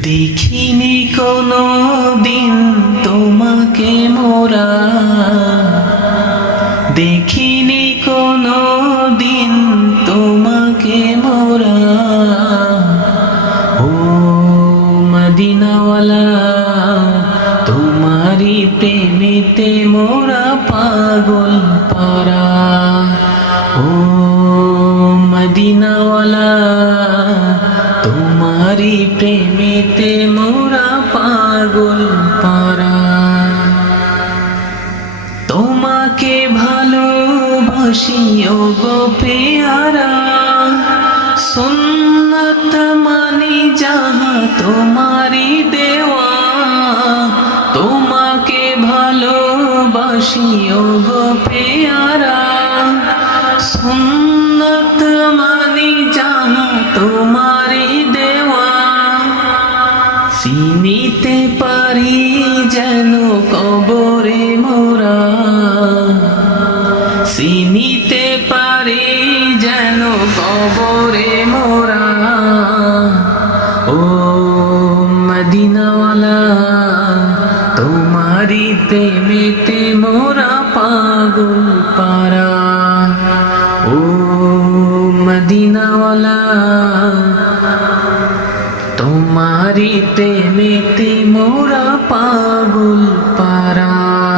দেখিনি কোনো দিন তোমাকে মোরা, দেখিনি কোনো দিন তোমাকে মোরা। ও মদিনাওয়ালা, তোমারি প্রেমেতে মোরা পাগল পারা। ও মদিনাওয়ালা, তোমারি প্রেমেতে মোরা পাগল পারা। তোমাকে ভালোবাসি ও গো পেয়ারা, সুন্নত মানি যাহা তোমারি দেওয়া। তোমাকে ভালোবাসি ও গো পেয়ারা, সুন্নত মানি যাহা তোমারি দেওয়া। চিনিতে পারি যেন কবরে মোরা, চিনিতে পারি যেন কবরে মোরা। ও মদিনাওয়ালা, তোমারি প্রেমেতে মোরা পাগল পারা। ও মদিনাওয়ালা,